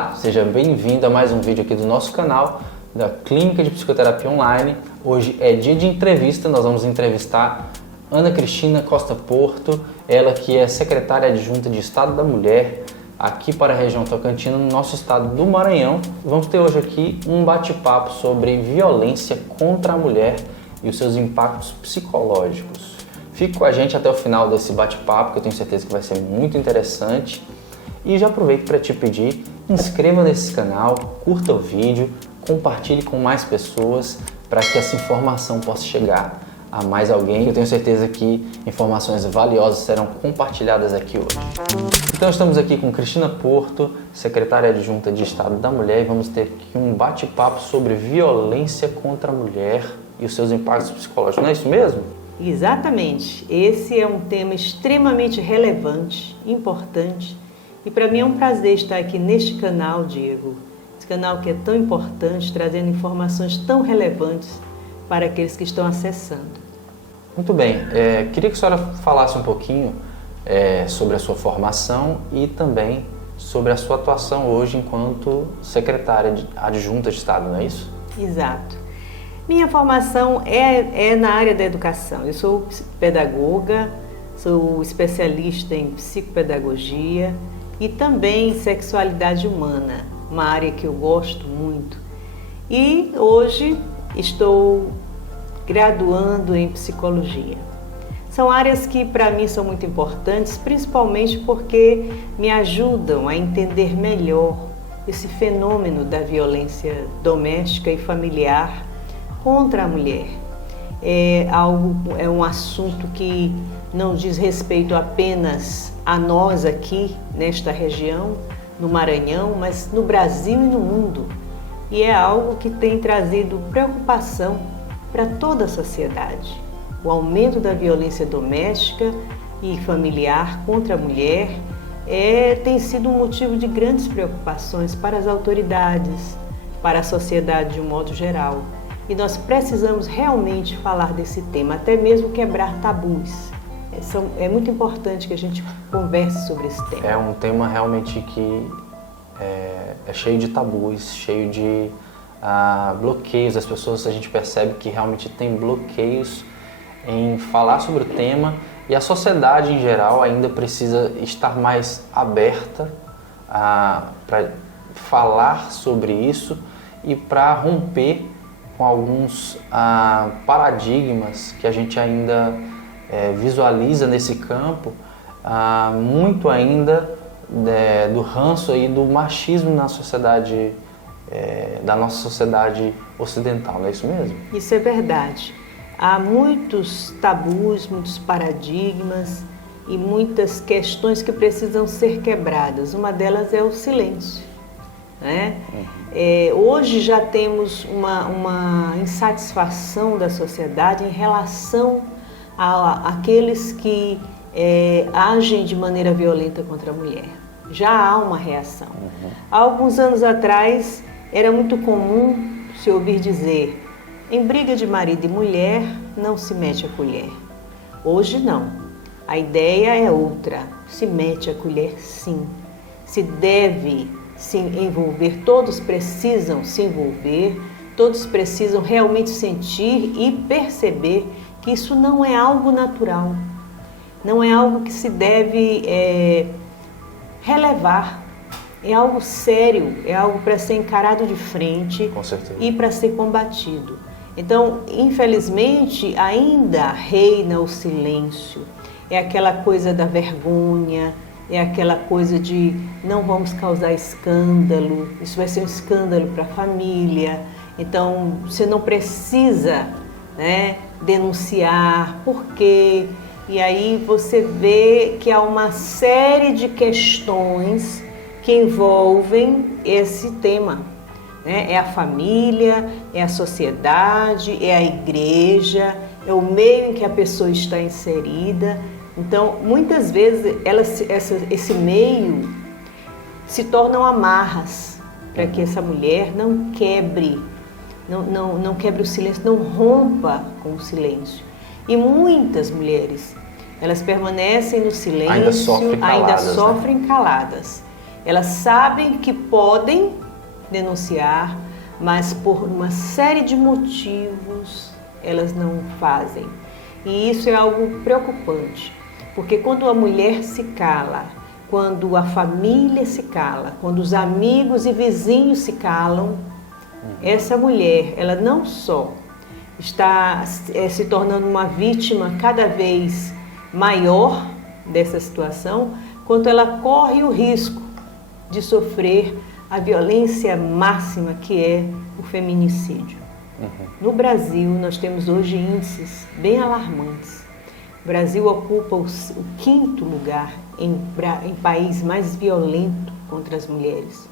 Olá, seja bem-vindo a mais um vídeo aqui do nosso canal da Clínica de Psicoterapia Online. Hoje é dia de entrevista, nós vamos entrevistar Ana Cristina Costa Porto, ela que é secretária adjunta de Estado da Mulher aqui para a região Tocantina, no nosso estado do Maranhão. Vamos ter hoje aqui um bate-papo sobre violência contra a mulher e os seus impactos psicológicos. Fique com a gente até o final desse bate-papo, que eu tenho certeza que vai ser muito interessante. E já aproveito para te pedir, inscreva nesse canal, curta o vídeo, compartilhe com mais pessoas para que essa informação possa chegar a mais alguém. Eu tenho certeza que informações valiosas serão compartilhadas aqui hoje. Então estamos aqui com Cristina Porto, secretária adjunta de Estado da Mulher, e vamos ter aqui um bate-papo sobre violência contra a mulher e os seus impactos psicológicos. Não é isso mesmo? Exatamente. Esse é um tema extremamente relevante, importante. E para mim é um prazer estar aqui neste canal, Diego. Esse canal que é tão importante, trazendo informações tão relevantes para aqueles que estão acessando. Muito bem. Queria que a senhora falasse um pouquinho sobre a sua formação e também sobre a sua atuação hoje enquanto secretária adjunta de Estado, não é isso? Exato. Minha formação é na área da educação. Eu sou pedagoga, sou especialista em psicopedagogia e também sexualidade humana, uma área que eu gosto muito. E hoje estou graduando em psicologia. São áreas que para mim são muito importantes, principalmente porque me ajudam a entender melhor esse fenômeno da violência doméstica e familiar contra a mulher. É um assunto que não diz respeito apenas a nós aqui nesta região, no Maranhão, mas no Brasil e no mundo. E é algo que tem trazido preocupação para toda a sociedade. O aumento da violência doméstica e familiar contra a mulher tem sido um motivo de grandes preocupações para as autoridades, para a sociedade de um modo geral. E nós precisamos realmente falar desse tema, até mesmo quebrar tabus. É muito importante que a gente converse sobre esse tema. É um tema realmente que é cheio de tabus, cheio de bloqueios. As pessoas, a gente percebe que realmente tem bloqueios em falar sobre o tema, e a sociedade em geral ainda precisa estar mais aberta para falar sobre isso e para romper com alguns paradigmas que a gente ainda visualiza nesse campo, muito ainda do ranço e do machismo na sociedade, da nossa sociedade ocidental, não é isso mesmo? Isso é verdade. Há muitos tabus, muitos paradigmas e muitas questões que precisam ser quebradas. Uma delas é o silêncio, né? Hoje já temos uma insatisfação da sociedade em relação àqueles que agem de maneira violenta contra a mulher. Já há uma reação. Há alguns anos atrás era muito comum se ouvir dizer: em briga de marido e mulher não se mete a colher. Hoje não. A ideia é outra. Se mete a colher, sim. Se deve se envolver, todos precisam se envolver, todos precisam realmente sentir e perceber que isso não é algo natural, não é algo que se deve relevar, é algo sério, é algo para ser encarado de frente. Com certeza. E para ser combatido. Então, infelizmente, ainda reina o silêncio, é aquela coisa da vergonha, é aquela coisa de não vamos causar escândalo, isso vai ser um escândalo para a família, então você não precisa, né, denunciar, por quê? E aí você vê que há uma série de questões que envolvem esse tema, né? É a família, é a sociedade, é a igreja, é o meio em que a pessoa está inserida. Então, muitas vezes, esse meio se tornam amarras para que essa mulher não quebre, não quebre o silêncio, não rompa com o silêncio. E muitas mulheres, elas permanecem no silêncio, ainda sofrem caladas. Né? Elas sabem que podem denunciar, mas por uma série de motivos elas não fazem. E isso é algo preocupante, porque quando a mulher se cala, quando a família se cala, quando os amigos e vizinhos se calam, essa mulher, ela não só está se tornando uma vítima cada vez maior dessa situação, quanto ela corre o risco de sofrer a violência máxima que é o feminicídio. No Brasil, nós temos hoje índices bem alarmantes. O Brasil ocupa o 5º lugar em país mais violento contra as mulheres.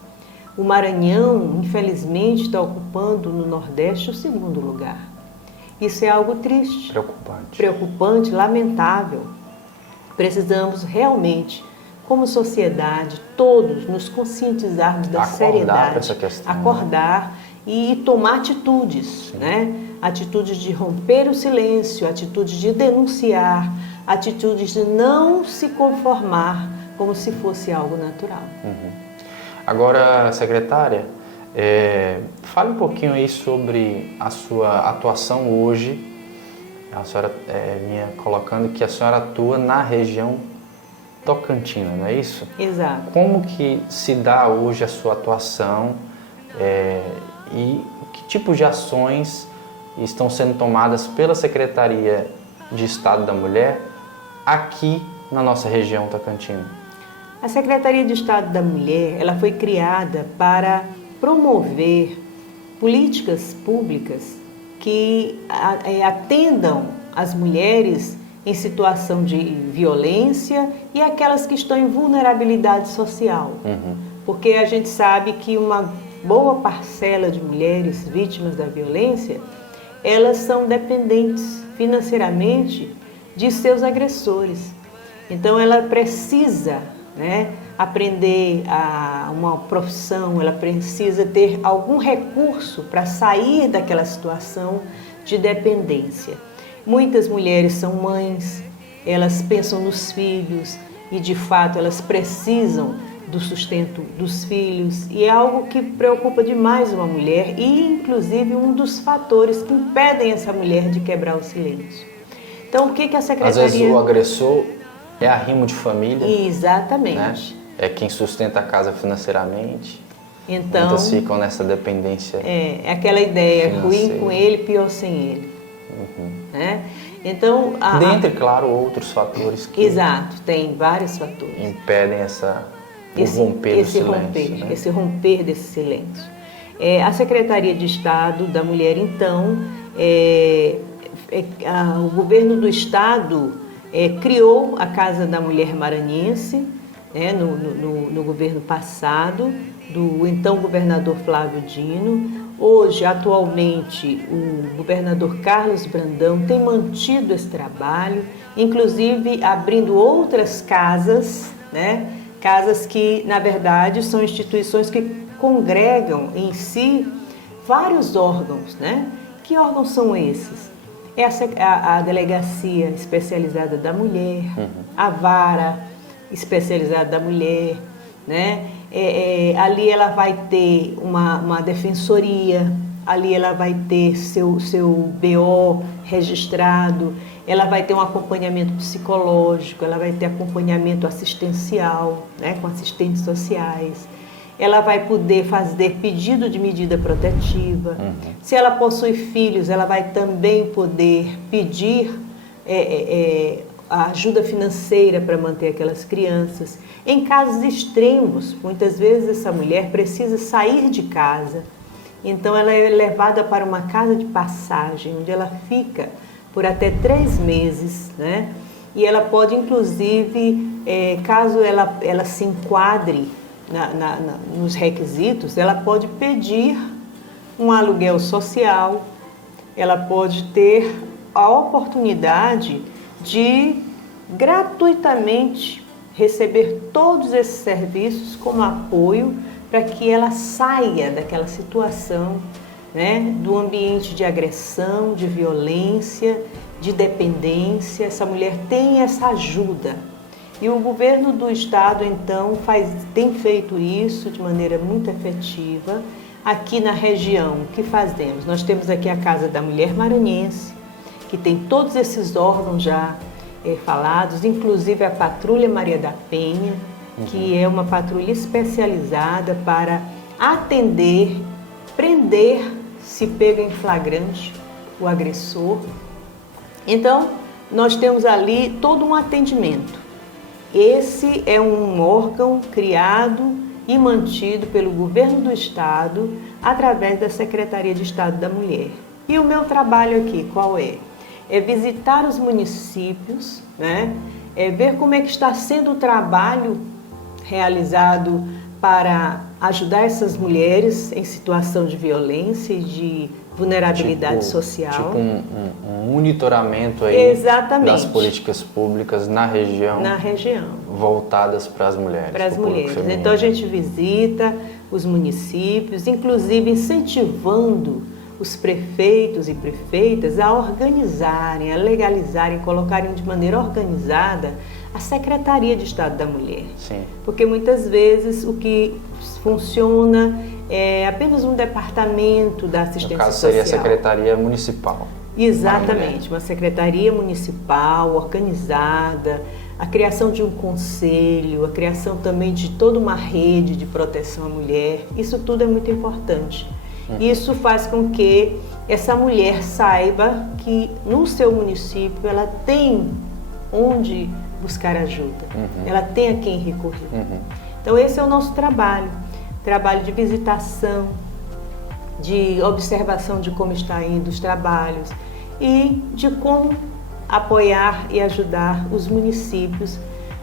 O Maranhão, infelizmente, está ocupando no Nordeste o 2º lugar. Isso é algo triste, preocupante, lamentável. Precisamos realmente, como sociedade, todos nos conscientizarmos da seriedade, para essa questão, acordar e tomar atitudes, né? Atitudes de romper o silêncio, atitudes de denunciar, atitudes de não se conformar como se fosse algo natural. Agora, secretária, fale um pouquinho aí sobre a sua atuação hoje. A senhora vinha colocando que a senhora atua na região tocantina, não é isso? Exato. Como que se dá hoje a sua atuação e que tipo de ações estão sendo tomadas pela Secretaria de Estado da Mulher aqui na nossa região tocantina? A Secretaria de Estado da Mulher, ela foi criada para promover políticas públicas que atendam as mulheres em situação de violência e aquelas que estão em vulnerabilidade social. Porque a gente sabe que uma boa parcela de mulheres vítimas da violência, elas são dependentes financeiramente de seus agressores. Então ela precisa, né, aprender uma profissão, ela precisa ter algum recurso para sair daquela situação de dependência. Muitas mulheres são mães, elas pensam nos filhos e de fato elas precisam do sustento dos filhos e é algo que preocupa demais uma mulher e inclusive um dos fatores que impedem essa mulher de quebrar o silêncio. Então o que a Secretaria... Às vezes o agressor é arrimo de família. Exatamente. Né? É quem sustenta a casa financeiramente. Então, muitas ficam nessa dependência. É aquela ideia, financeira. Ruim com ele, pior sem ele. Né? Então, dentre, claro, outros fatores que... Exato, tem vários fatores. Impedem romper esse silêncio. Né? Esse romper desse silêncio. A Secretaria de Estado da Mulher, então, o governo do Estado criou a Casa da Mulher Maranhense, né, no governo passado, do então governador Flávio Dino. Hoje, atualmente, o governador Carlos Brandão tem mantido esse trabalho, inclusive abrindo outras casas, né? Casas que, na verdade, são instituições que congregam em si vários órgãos, né? Que órgãos são esses? A Delegacia Especializada da Mulher, a Vara Especializada da Mulher, né? Ali ela vai ter uma defensoria, ali ela vai ter seu BO registrado, ela vai ter um acompanhamento psicológico, ela vai ter acompanhamento assistencial, né, com assistentes sociais, ela vai poder fazer pedido de medida protetiva. Se ela possui filhos, ela vai também poder pedir a ajuda financeira para manter aquelas crianças. Em casos extremos, muitas vezes essa mulher precisa sair de casa, então ela é levada para uma casa de passagem, onde ela fica por até 3 meses, né? E ela pode, inclusive, caso ela se enquadre nos requisitos, ela pode pedir um aluguel social, ela pode ter a oportunidade de gratuitamente receber todos esses serviços como apoio para que ela saia daquela situação, né, do ambiente de agressão, de violência, de dependência. Essa mulher tem essa ajuda. E o governo do estado, então, tem feito isso de maneira muito efetiva. Aqui na região, o que fazemos? Nós temos aqui a Casa da Mulher Maranhense, que tem todos esses órgãos já falados, inclusive a Patrulha Maria da Penha, que é uma patrulha especializada para atender, prender, se pega em flagrante, o agressor. Então, nós temos ali todo um atendimento. Esse é um órgão criado e mantido pelo governo do estado através da Secretaria de Estado da Mulher. E o meu trabalho aqui, qual é? É visitar os municípios, né? É ver como é que está sendo o trabalho realizado para ajudar essas mulheres em situação de violência e de vulnerabilidade social. Tipo um monitoramento aí das políticas públicas na região. Na região. Voltadas para as mulheres. Para as mulheres. Então a gente visita os municípios, inclusive incentivando os prefeitos e prefeitas a organizarem, a legalizarem, colocarem de maneira organizada a Secretaria de Estado da Mulher. Sim. Porque muitas vezes o que funciona é apenas um departamento da assistência social. No caso seria a Secretaria Municipal. Exatamente, uma Secretaria Municipal organizada, a criação de um conselho, a criação também de toda uma rede de proteção à mulher, isso tudo é muito importante. Isso faz com que essa mulher saiba que no seu município ela tem onde buscar ajuda, ela tem a quem recorrer. Então esse é o nosso trabalho de visitação, de observação de como está indo os trabalhos e de como apoiar e ajudar os municípios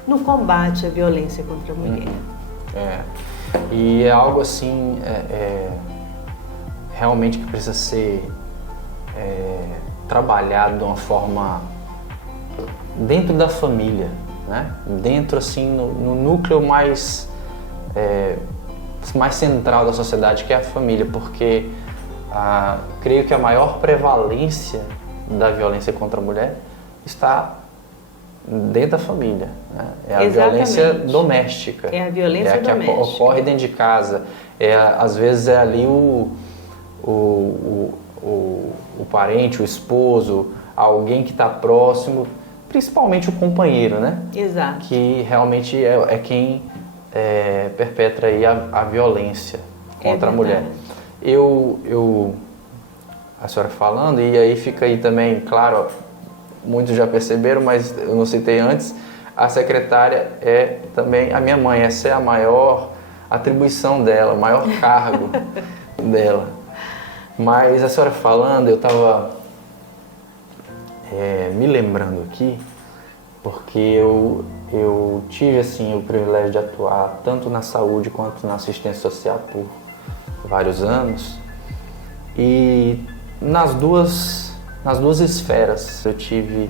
no combate à violência contra a mulher. E é algo assim, realmente que precisa ser trabalhado de uma forma dentro da família, né? Dentro assim no núcleo mais central da sociedade, que é a família, porque creio que a maior prevalência da violência contra a mulher está dentro da família, né? É a violência doméstica. É a violência doméstica. Que ocorre dentro de casa. Às vezes é ali o parente, o esposo, alguém que está próximo, principalmente o companheiro, né? Exato. Que realmente é quem perpetra aí a violência contra a mulher. A senhora falando, e aí fica aí também, claro, muitos já perceberam, mas eu não citei antes, a secretária é também a minha mãe. Essa é a maior atribuição dela, o maior cargo dela. Mas a senhora falando, eu estava me lembrando aqui, porque eu tive assim, o privilégio de atuar tanto na saúde quanto na assistência social por vários anos. E nas duas esferas eu tive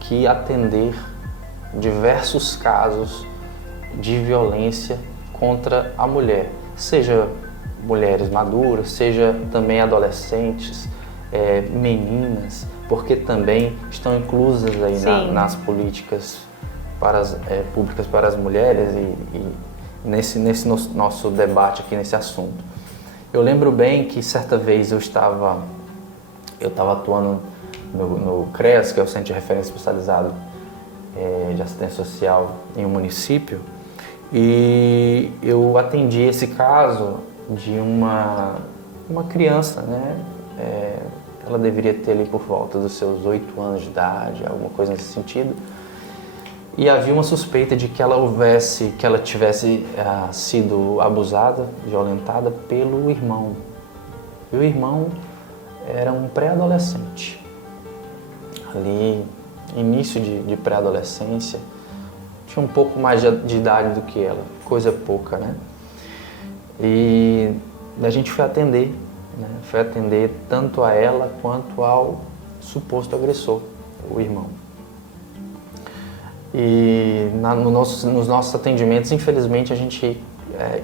que atender diversos casos de violência contra a mulher, seja mulheres maduras, seja também adolescentes, meninas, porque também estão inclusas aí nas políticas públicas para as mulheres e nesse nosso debate aqui nesse assunto. Eu lembro bem que certa vez eu estava atuando no CREAS, que é o Centro de Referência Especializado de Assistência Social em um município, e eu atendi esse caso de uma criança, né? Ela deveria ter ali por volta dos seus 8 anos de idade, alguma coisa nesse sentido. E havia uma suspeita de que ela tivesse sido abusada, violentada pelo irmão. E o irmão era um pré-adolescente. Ali, início de pré-adolescência, tinha um pouco mais de idade do que ela, coisa pouca, né? E a gente foi atender, né? Foi atender tanto a ela quanto ao suposto agressor, o irmão. E nos nossos atendimentos, infelizmente, a gente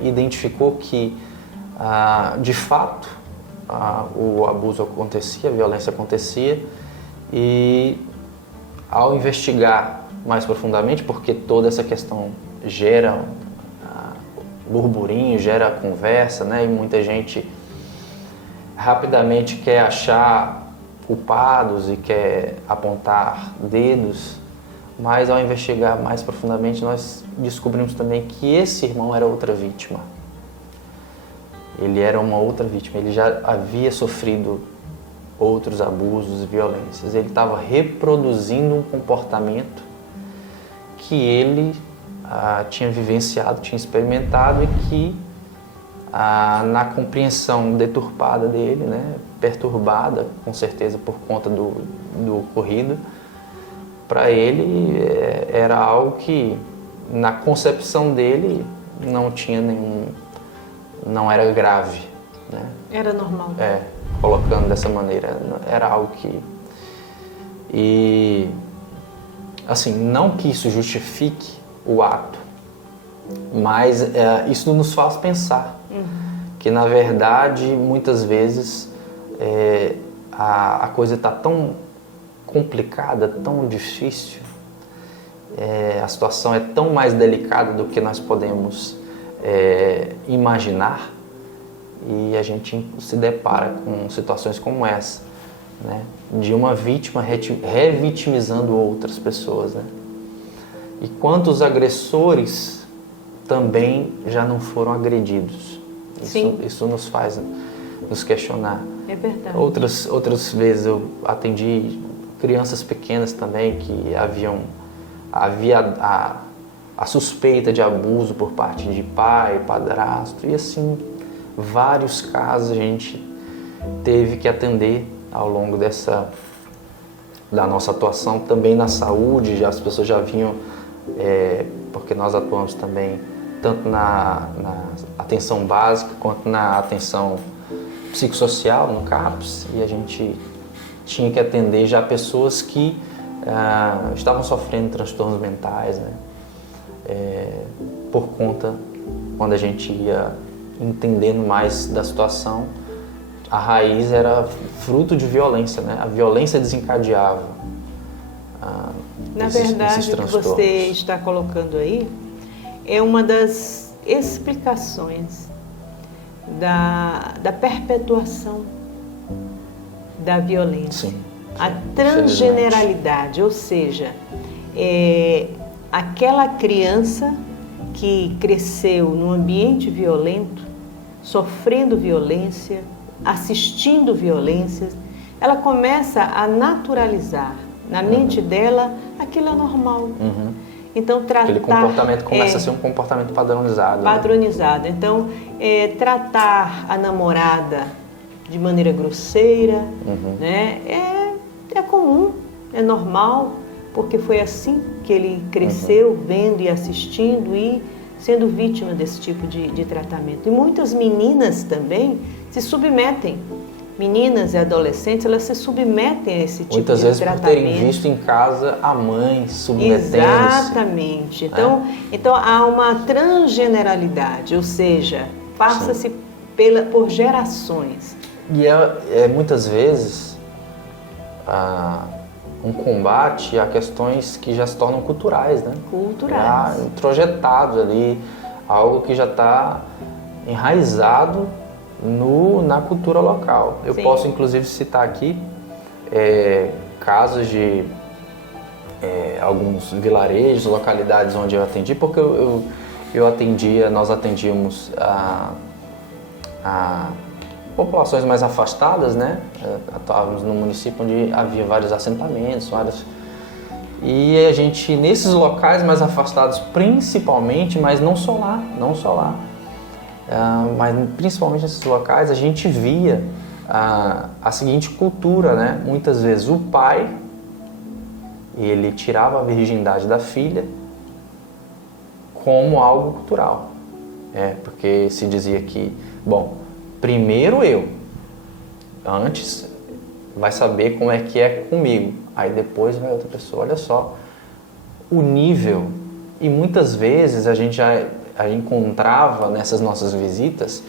identificou que, de fato, o abuso acontecia, a violência acontecia, e ao investigar mais profundamente, porque toda essa questão gera burburinho, gera conversa, né? E muita gente rapidamente quer achar culpados e quer apontar dedos, mas ao investigar mais profundamente nós descobrimos também que esse irmão era outra vítima. Ele era uma outra vítima, ele já havia sofrido outros abusos e violências. Ele estava reproduzindo um comportamento que ele tinha vivenciado, tinha experimentado e que na compreensão deturpada dele, né, perturbada com certeza por conta do ocorrido, para ele era algo que na concepção dele não tinha não era grave, né? Era normal. Colocando dessa maneira, era algo que... E, assim, não que isso justifique o ato, mas isso nos faz pensar que, na verdade, muitas vezes a coisa está tão complicada, tão difícil, a situação é tão mais delicada do que nós podemos imaginar, e a gente se depara com situações como essa, né? De uma vítima revitimizando outras pessoas, né? E quantos agressores também já não foram agredidos? Isso nos faz nos questionar. É verdade. Outras vezes eu atendi crianças pequenas também que havia a suspeita de abuso por parte de pai, padrasto, e assim, vários casos a gente teve que atender ao longo da nossa atuação, também na saúde. As pessoas já vinham, porque nós atuamos também tanto na atenção básica quanto na atenção psicossocial, no CAPS, e a gente tinha que atender já pessoas que estavam sofrendo transtornos mentais, né? Por conta, quando a gente ia entendendo mais da situação, a raiz era fruto de violência, né? A violência desencadeava Na verdade, o que você está colocando aí é uma das explicações da perpetuação da violência. Sim. A transgeneralidade, ou seja, aquela criança que cresceu num ambiente violento, sofrendo violência, assistindo violências, ela começa a naturalizar na mente dela aquilo é normal. Então, aquele comportamento começa a ser um comportamento padronizado. Padronizado. Né? Então, tratar a namorada de maneira grosseira, né? É comum, é normal, porque foi assim que ele cresceu, vendo e assistindo e sendo vítima desse tipo de tratamento. E muitas meninas também se submetem. Meninas e adolescentes, elas se submetem a esse tipo muitas de vezes tratamento. Por terem visto em casa a mãe submetendo-se. Exatamente. Então há uma transgeneralidade, ou seja, passa-se por gerações. E muitas vezes um combate a questões que já se tornam culturais, né? Culturais. Já introjetados ali, algo que já está enraizado na cultura local. Eu posso inclusive citar aqui casos de alguns vilarejos, localidades onde eu atendi, porque nós atendíamos a populações mais afastadas, né? Atuávamos num município onde havia vários assentamentos, e a gente, nesses locais mais afastados principalmente, mas não só lá, mas principalmente nesses locais, a gente via a seguinte cultura, né? Muitas vezes o pai, ele tirava a virgindade da filha como algo cultural. Porque se dizia que, primeiro antes vai saber como é que é comigo, aí depois vai outra pessoa. Olha só o nível. E muitas vezes a gente já encontrava nessas nossas visitas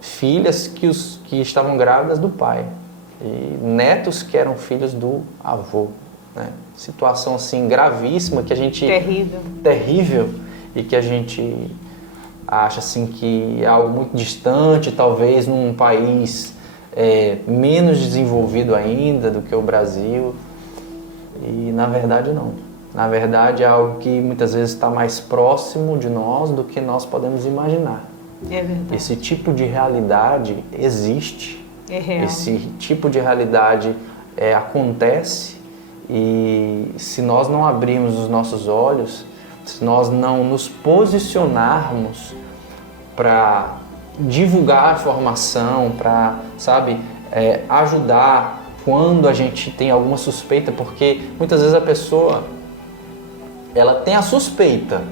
filhas que estavam grávidas do pai e netos que eram filhos do avô. né? Situação assim gravíssima que a gente... Terrível. E que a gente acha assim que é algo muito distante, talvez num país menos desenvolvido ainda do que o Brasil. E na verdade não. Na verdade é algo que muitas vezes está mais próximo de nós do que nós podemos imaginar. É verdade. Esse tipo de realidade existe. É real. Esse tipo de realidade acontece, e se nós não abrirmos os nossos olhos, se nós não nos posicionarmos para divulgar a informação, para, ajudar quando a gente tem alguma suspeita, porque muitas vezes a pessoa, ela tem a suspeita,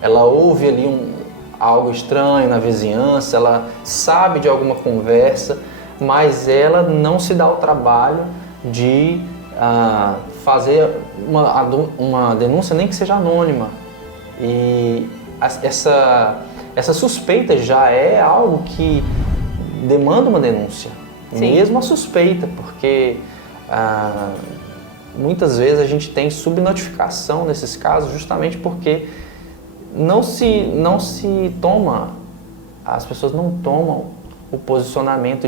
ela ouve ali algo estranho na vizinhança, ela sabe de alguma conversa, mas ela não se dá o trabalho de fazer uma denúncia, nem que seja anônima. E essa suspeita já é algo que demanda uma denúncia. Sim. Mesmo a suspeita, porque muitas vezes a gente tem subnotificação nesses casos, justamente porque as pessoas não tomam o posicionamento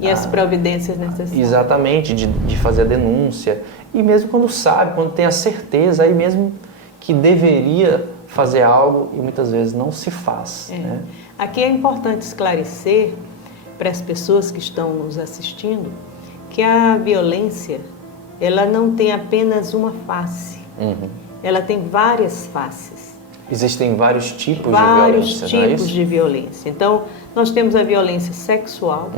e as providências necessárias. Exatamente, de fazer a denúncia. E mesmo quando sabe, quando tem a certeza, aí mesmo que deveria fazer algo e muitas vezes não se faz. Né? Aqui é importante esclarecer para as pessoas que estão nos assistindo que a violência, ela não tem apenas uma face. Uhum. Ela tem várias faces. Existem vários tipos de violência. Vários tipos de violência. Então, nós temos a violência sexual,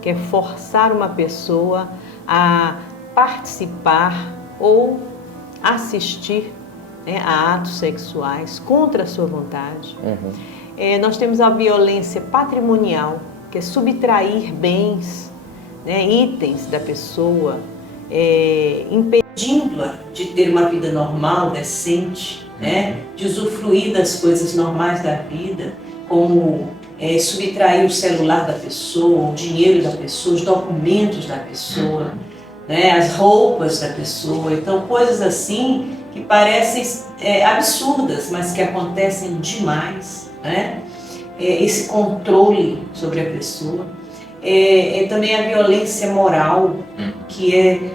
que é forçar uma pessoa a participar ou assistir, né, a atos sexuais contra a sua vontade. Nós temos a violência patrimonial, que é subtrair bens, né, itens da pessoa, impedindo-a de ter uma vida normal, decente, né, de usufruir das coisas normais da vida, como subtrair o celular da pessoa, o dinheiro da pessoa, os documentos da pessoa, né, as roupas da pessoa. Então, coisas assim que parecem absurdas, mas que acontecem demais, né? Esse controle sobre a pessoa. Também a violência moral, que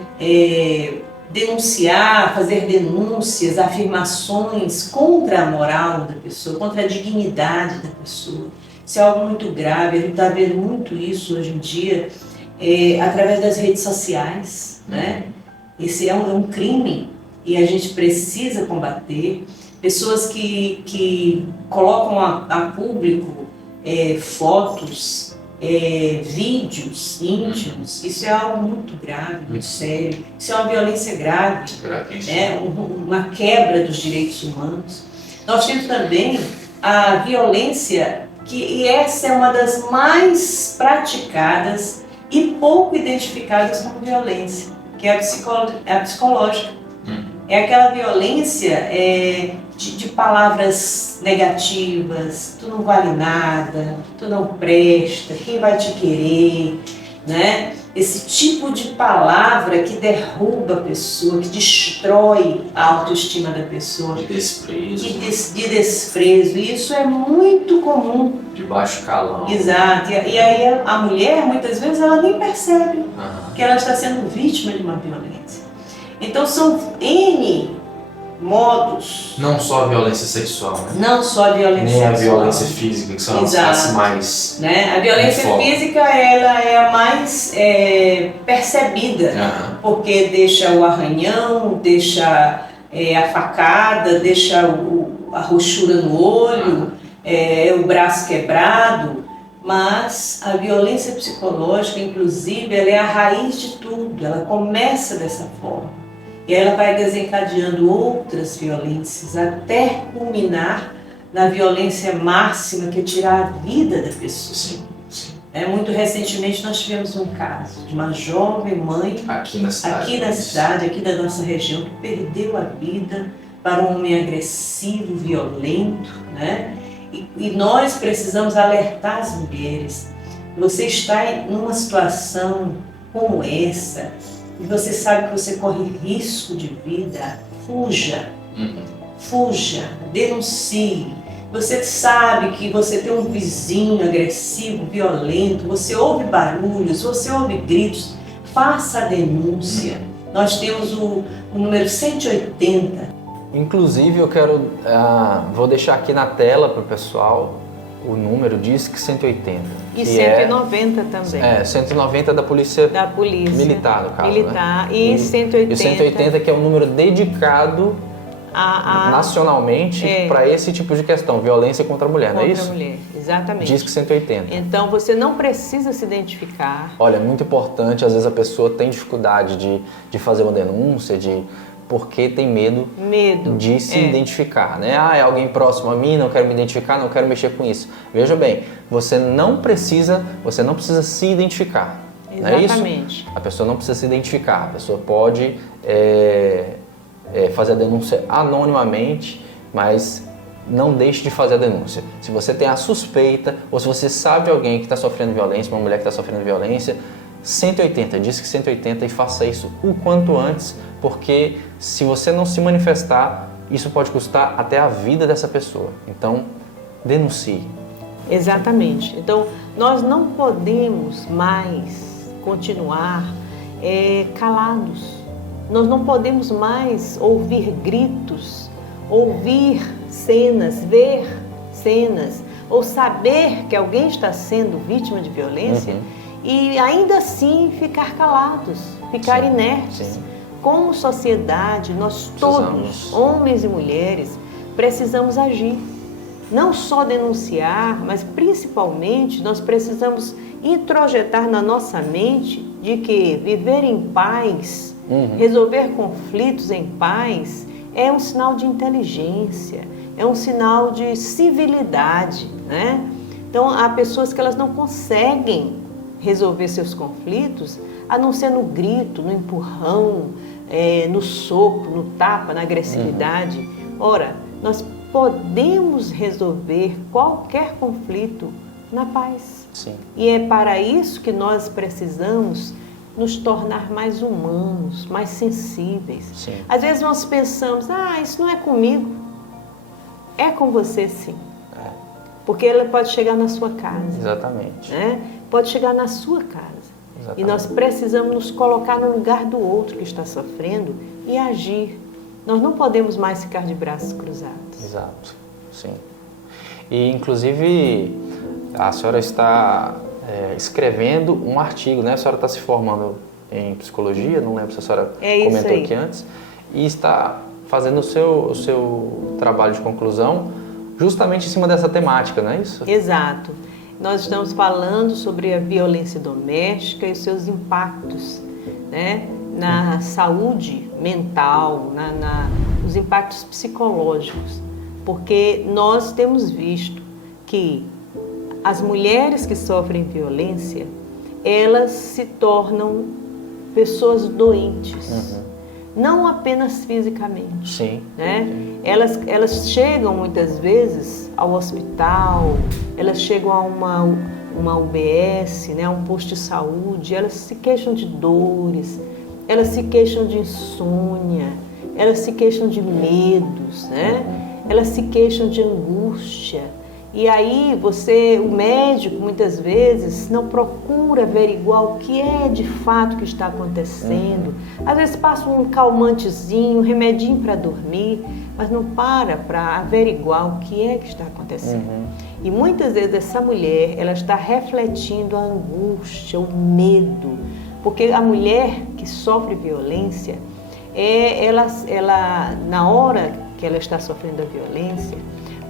denunciar, fazer denúncias, afirmações contra a moral da pessoa, contra a dignidade da pessoa. Isso é algo muito grave, a gente está vendo muito isso hoje em dia, através das redes sociais, né? Esse é um crime e a gente precisa combater. Pessoas que colocam a público fotos, vídeos íntimos, isso é algo muito grave, muito sério. Isso é uma violência grave, né? Uma quebra dos direitos humanos. Nós temos também a violência, que essa é uma das mais praticadas e pouco identificadas como violência, que é a psicológica. É aquela violência de palavras negativas, tu não vale nada, tu não presta, quem vai te querer, né? Esse tipo de palavra que derruba a pessoa, que destrói a autoestima da pessoa. De desprezo. De desprezo. E isso é muito comum. De baixo calão. Exato. E aí a mulher, muitas vezes, ela nem percebe que ela está sendo vítima de uma violência. Então são N modos. Não só a violência sexual, né? Não só a violência nem sexual. A violência física, que são as mais... Né? A violência física, ela é a mais percebida, porque deixa o arranhão, deixa a facada, deixa a roxura no olho, o braço quebrado. Mas a violência psicológica, inclusive, ela é a raiz de tudo, ela começa dessa forma. E ela vai desencadeando outras violências até culminar na violência máxima, que é tirar a vida da pessoa. Sim. Muito recentemente nós tivemos um caso de uma jovem mãe aqui na cidade, aqui da nossa região, que perdeu a vida para um homem agressivo, violento, né? E nós precisamos alertar as mulheres. Você está numa situação como essa, e você sabe que você corre risco de vida, fuja. Fuja, denuncie. Você sabe que você tem um vizinho agressivo, violento, você ouve barulhos, você ouve gritos, faça a denúncia. Nós temos o número 180. Inclusive eu quero, vou deixar aqui na tela para o pessoal o número Disque 180. E 190 também. 190 da Polícia Militar, no caso. Militar, né? e 180. E 180 que é um número dedicado nacionalmente para esse tipo de questão, violência contra a mulher, não é isso? Contra a mulher, exatamente. Disque 180. Então você não precisa se identificar. Olha, é muito importante, às vezes a pessoa tem dificuldade de fazer uma denúncia, porque tem medo de se identificar, né? É alguém próximo a mim, não quero me identificar, não quero mexer com isso. Veja bem, você não precisa se identificar. Exatamente. Não é isso? A pessoa não precisa se identificar, a pessoa pode fazer a denúncia anonimamente, mas não deixe de fazer a denúncia. Se você tem a suspeita, ou se você sabe de alguém que está sofrendo violência, uma mulher que está sofrendo violência, 180, Disque 180 e faça isso o quanto antes, porque se você não se manifestar, isso pode custar até a vida dessa pessoa. Então, denuncie. Exatamente. Então, nós não podemos mais continuar calados. Nós não podemos mais ouvir gritos, ouvir cenas, ver cenas, ou saber que alguém está sendo vítima de violência e ainda assim ficar calados, ficar inertes. Sim. Como sociedade, nós todos, homens e mulheres, precisamos agir. Não só denunciar, mas principalmente nós precisamos introjetar na nossa mente de que viver em paz, resolver conflitos em paz é um sinal de inteligência, é um sinal de civilidade, né? Então, há pessoas que elas não conseguem resolver seus conflitos a não ser no grito, no empurrão, no soco, no tapa, na agressividade. Ora, nós podemos resolver qualquer conflito na paz. Sim. E é para isso que nós precisamos nos tornar mais humanos, mais sensíveis. Sim. Às vezes nós pensamos, isso não é comigo. É com você sim. Porque ela pode chegar na sua casa. Exatamente. Né? Pode chegar na sua casa. Exatamente. E nós precisamos nos colocar no lugar do outro que está sofrendo e agir. Nós não podemos mais ficar de braços cruzados. Exato, sim. E, inclusive, a senhora está escrevendo um artigo, né? A senhora está se formando em psicologia, não lembro se a senhora comentou aqui antes, e está fazendo o seu trabalho de conclusão justamente em cima dessa temática, não é isso? Exato. Nós estamos falando sobre a violência doméstica e os seus impactos, né? Na saúde mental, nos impactos psicológicos, porque nós temos visto que as mulheres que sofrem violência, elas se tornam pessoas doentes, não apenas fisicamente. Sim. Né? Elas chegam muitas vezes ao hospital, elas chegam a uma UBS, né, um posto de saúde, elas se queixam de dores, elas se queixam de insônia, elas se queixam de medos, né? Elas se queixam de angústia. E aí o médico, muitas vezes, não procura averiguar o que é de fato que está acontecendo. Às vezes passa um calmantezinho, um remedinho para dormir, mas não para averiguar o que é que está acontecendo. E muitas vezes essa mulher, ela está refletindo a angústia, o medo, porque a mulher que sofre violência, ela na hora que ela está sofrendo a violência,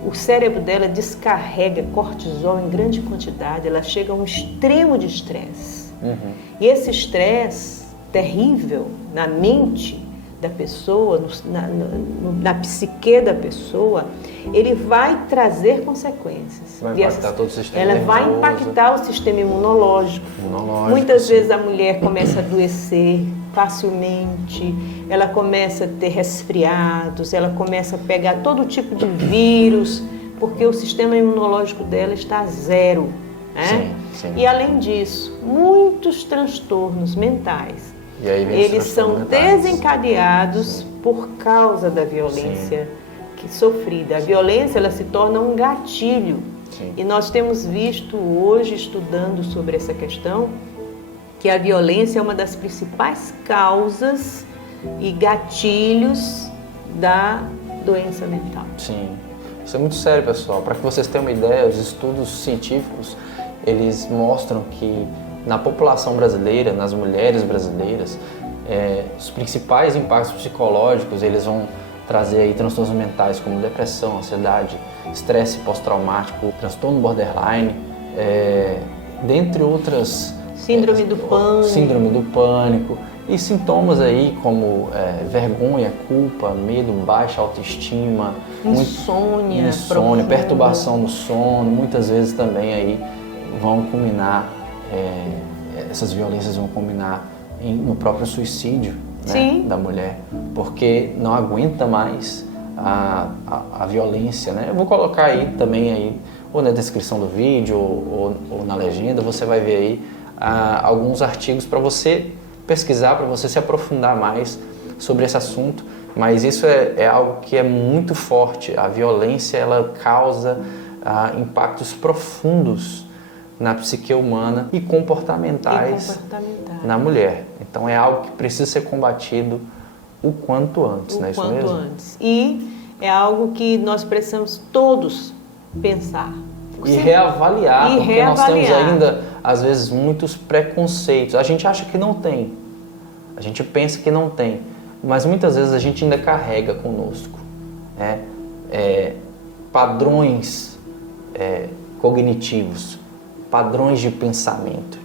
o cérebro dela descarrega cortisol em grande quantidade, ela chega a um extremo de estresse. E esse estresse terrível na mente da pessoa, na psique da pessoa, ele vai trazer consequências. Vai impactar todo o sistema Ela nervoso. vai impactar o sistema imunológico. Muitas vezes a mulher começa a adoecer facilmente, ela começa a ter resfriados, ela começa a pegar todo tipo de vírus, porque o sistema imunológico dela está a zero. Né? Sim. E além disso, muitos transtornos mentais E aí vem eles são desencadeados por causa da violência sofrida. A violência, ela se torna um gatilho. Sim. E nós temos visto hoje, estudando sobre essa questão, que a violência é uma das principais causas e gatilhos da doença mental. Sim, isso é muito sério, pessoal. Para que vocês tenham uma ideia, os estudos científicos, eles mostram que na população brasileira, nas mulheres brasileiras, os principais impactos psicológicos, eles vão trazer aí transtornos mentais como depressão, ansiedade, estresse pós-traumático, transtorno borderline, dentre outras... Síndrome do pânico. Síndrome do pânico. E sintomas aí como vergonha, culpa, medo, baixa autoestima, insônia, perturbação do sono, muitas vezes também aí vão culminar, essas violências vão culminar no próprio suicídio, né, da mulher, porque não aguenta mais a violência, né? Eu vou colocar aí também aí, ou na descrição do vídeo ou na legenda, você vai ver aí alguns artigos para você pesquisar, para você se aprofundar mais sobre esse assunto, mas isso é algo que é muito forte. A violência, ela causa impactos profundos na psique humana e comportamentais na mulher. Então é algo que precisa ser combatido o quanto antes, não é isso mesmo? O quanto antes. E é algo que nós precisamos todos pensar. E reavaliar, porque nós temos ainda, às vezes, muitos preconceitos. A gente acha que não tem, a gente pensa que não tem, mas muitas vezes a gente ainda carrega conosco, né? Padrões cognitivos, padrões de pensamento,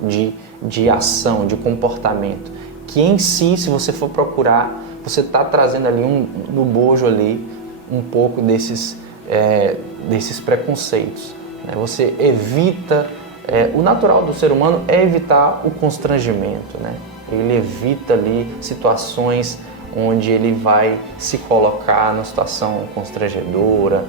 de ação, de comportamento, que em si, se você for procurar, você está trazendo ali no bojo ali um pouco desses preconceitos. Você evita, o natural do ser humano é evitar o constrangimento, né? Ele evita ali situações onde ele vai se colocar numa situação constrangedora,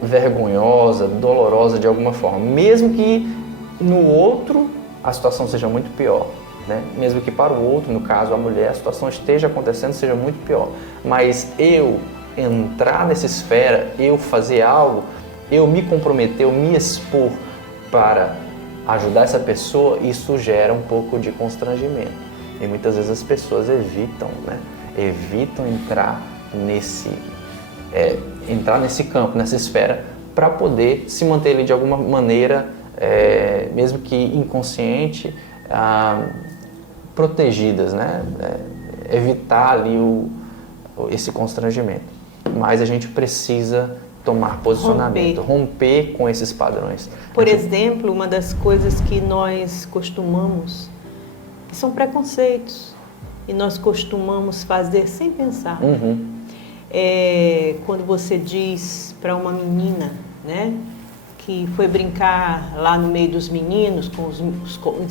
vergonhosa, dolorosa de alguma forma, mesmo que no outro a situação seja muito pior, né? Mesmo que para o outro, no caso a mulher, a situação esteja acontecendo seja muito pior, mas eu entrar nessa esfera, eu fazer algo, eu me comprometer, eu me expor para ajudar essa pessoa, isso gera um pouco de constrangimento. E muitas vezes as pessoas evitam, né? Evitam entrar nesse campo, nessa esfera, para poder se manter ali de alguma maneira, mesmo que inconsciente, protegidas, né? Evitar ali esse constrangimento. Mas a gente precisa tomar posicionamento, romper com esses padrões. Por exemplo, uma das coisas que nós costumamos, que são preconceitos, e nós costumamos fazer sem pensar. Quando você diz para uma menina, né, que foi brincar lá no meio dos meninos, com os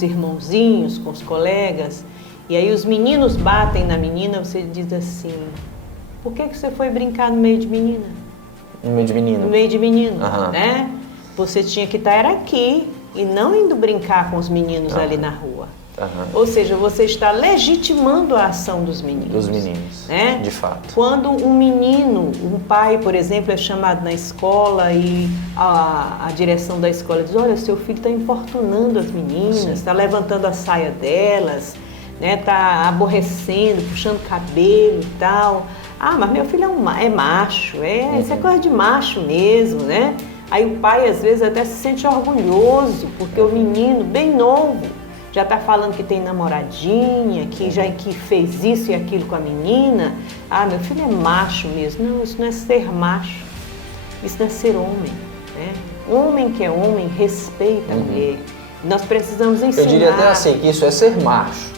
irmãozinhos, com os colegas, e aí os meninos batem na menina, você diz assim: por que você foi brincar no meio de menina? No meio de menino. No meio de menino, né? Você tinha que estar aqui e não indo brincar com os meninos ali na rua. Ou seja, você está legitimando a ação dos meninos. Dos meninos, né? De fato. Quando um menino, um pai, por exemplo, é chamado na escola e a direção da escola diz: olha, seu filho está importunando as meninas, está levantando a saia delas, né? Está aborrecendo, puxando cabelo e tal. Ah, mas meu filho é macho, isso é coisa de macho mesmo, né? Aí o pai às vezes até se sente orgulhoso, porque o menino, bem novo, já está falando que tem namoradinha, que fez isso e aquilo com a menina. Ah, meu filho é macho mesmo. Não, isso não é ser macho, isso não é ser homem, né? Homem que é homem respeita a mulher. Nós precisamos ensinar. Eu diria até assim, que isso é ser macho.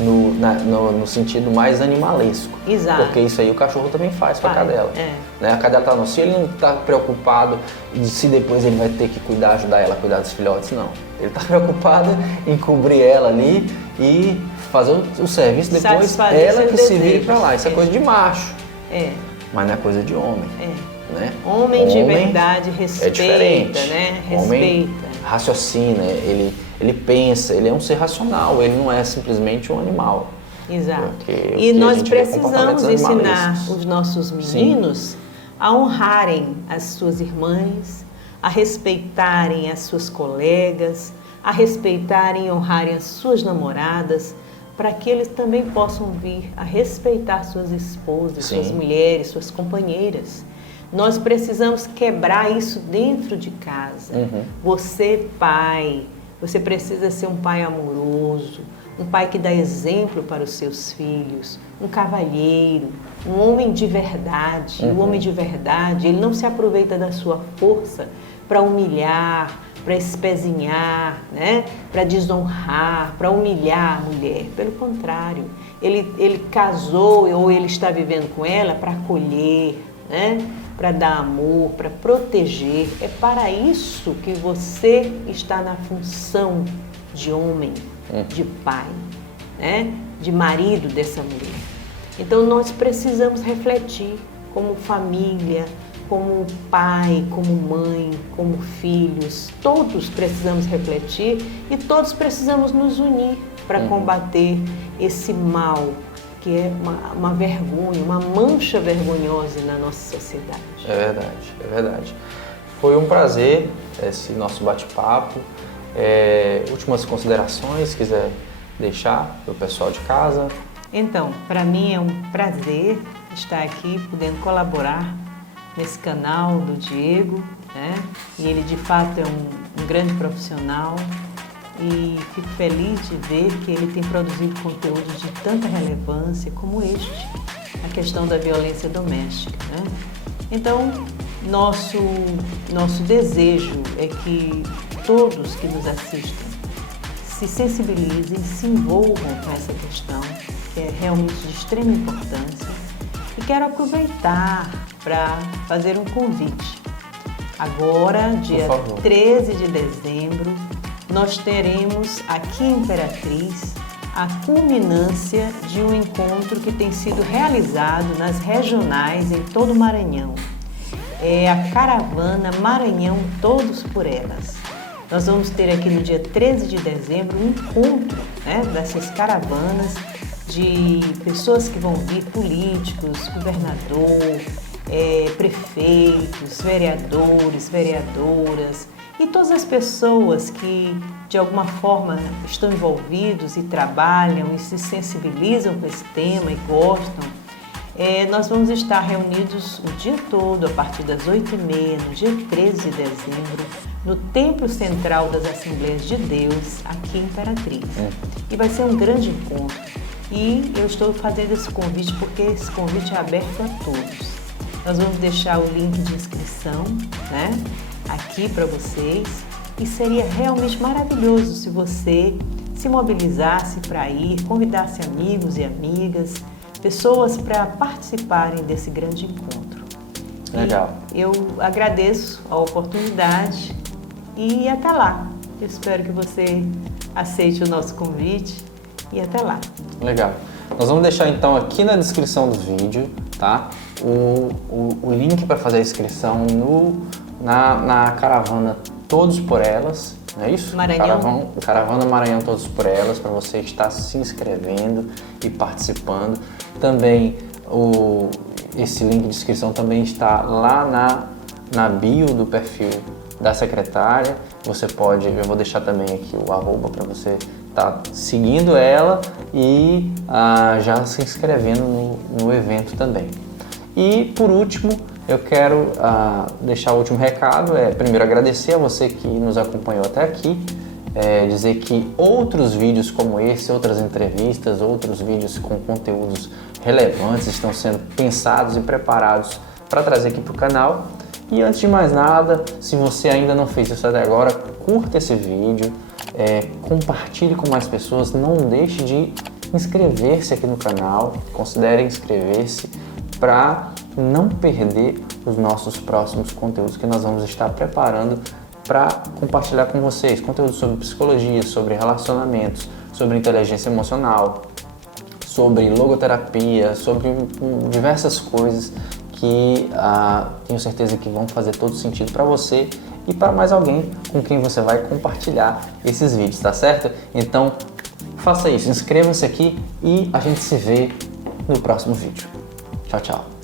No sentido mais animalesco. Exato. Porque isso aí o cachorro também faz com a cadela. Né? A cadela está no cio, ele não está preocupado se depois ele vai ter que ajudar ela a cuidar dos filhotes, não. Ele está preocupado em cobrir ela ali e fazer o serviço, depois ela que se vire para lá. Isso é coisa de macho. Mas não é coisa de homem. Né? Homem de verdade respeita, é diferente. Né? Respeita. Homem raciocina, ele pensa, ele é um ser racional, ele não é simplesmente um animal. Exato. Porque E o que a nós gente vê é precisamos comportamentos ensinar animalescos. os nossos meninos a honrarem as suas irmãs, a respeitarem as suas colegas, a respeitarem e honrarem as suas namoradas, para que eles também possam vir a respeitar suas esposas, Sim. suas mulheres, suas companheiras. Nós precisamos quebrar isso dentro de casa. Você, pai, você precisa ser um pai amoroso, um pai que dá exemplo para os seus filhos, um cavalheiro, um homem de verdade. O homem de verdade, ele não se aproveita da sua força para humilhar, para espezinhar, né? Para desonrar, para humilhar a mulher. Pelo contrário, ele casou ou ele está vivendo com ela para acolher, né? Para dar amor, para proteger. É para isso que você está na função de homem, de pai, né? De marido dessa mulher. Então nós precisamos refletir como família, como pai, como mãe, como filhos. Todos precisamos refletir e todos precisamos nos unir para combater esse mal que é uma vergonha, uma mancha vergonhosa na nossa sociedade. É verdade. Foi um prazer esse nosso bate-papo. Últimas considerações, quiser deixar para o pessoal de casa? Então, para mim é um prazer estar aqui podendo colaborar nesse canal do Diego, né? E ele de fato é um grande profissional e fico feliz de ver que ele tem produzido conteúdos de tanta relevância como este, a questão da violência doméstica, né? Então, nosso desejo é que todos que nos assistam se sensibilizem, se envolvam com essa questão, que é realmente de extrema importância. E quero aproveitar para fazer um convite. Agora, dia 13 de dezembro, nós teremos aqui em Imperatriz a culminância de um encontro que tem sido realizado nas regionais em todo o Maranhão. É a Caravana Maranhão Todos por Elas. Nós vamos ter aqui no dia 13 de dezembro um encontro, né, dessas caravanas de pessoas que vão vir, políticos, governador, prefeitos, vereadores, vereadoras e todas as pessoas que de alguma forma estão envolvidos e trabalham e se sensibilizam com esse tema e gostam. Nós vamos estar reunidos o dia todo, a partir das 8h30, no dia 13 de dezembro, no Templo Central das Assembleias de Deus, aqui em Imperatriz. E vai ser um grande encontro. E eu estou fazendo esse convite porque esse convite é aberto a todos. Nós vamos deixar o link de inscrição, né, aqui para vocês. E seria realmente maravilhoso se você se mobilizasse para ir, convidasse amigos e amigas, pessoas para participarem desse grande encontro. Legal. E eu agradeço a oportunidade e até lá. Eu espero que você aceite o nosso convite e até lá. Legal. Nós vamos deixar então aqui na descrição do vídeo, tá? O link para fazer a inscrição na caravana Todos por Elas, não é isso? Maranhão. Caravana Maranhão Todos por Elas, para você estar se inscrevendo e participando. Também esse link de inscrição também está lá na bio do perfil da secretária. Você pode, eu vou deixar também aqui o arroba para você estar seguindo ela e já se inscrevendo no evento também. E por último, eu quero deixar o último recado, primeiro agradecer a você que nos acompanhou até aqui, dizer que outros vídeos como esse, outras entrevistas, outros vídeos com conteúdos relevantes estão sendo pensados e preparados para trazer aqui para o canal. E antes de mais nada, se você ainda não fez isso até agora, curta esse vídeo, compartilhe com mais pessoas, não deixe de inscrever-se aqui no canal, considere inscrever-se para não perder os nossos próximos conteúdos que nós vamos estar preparando para compartilhar com vocês. Conteúdos sobre psicologia, sobre relacionamentos, sobre inteligência emocional, sobre logoterapia, sobre diversas coisas que tenho certeza que vão fazer todo sentido para você e para mais alguém com quem você vai compartilhar esses vídeos, tá certo? Então, faça isso, inscreva-se aqui e a gente se vê no próximo vídeo. Tchau, tchau.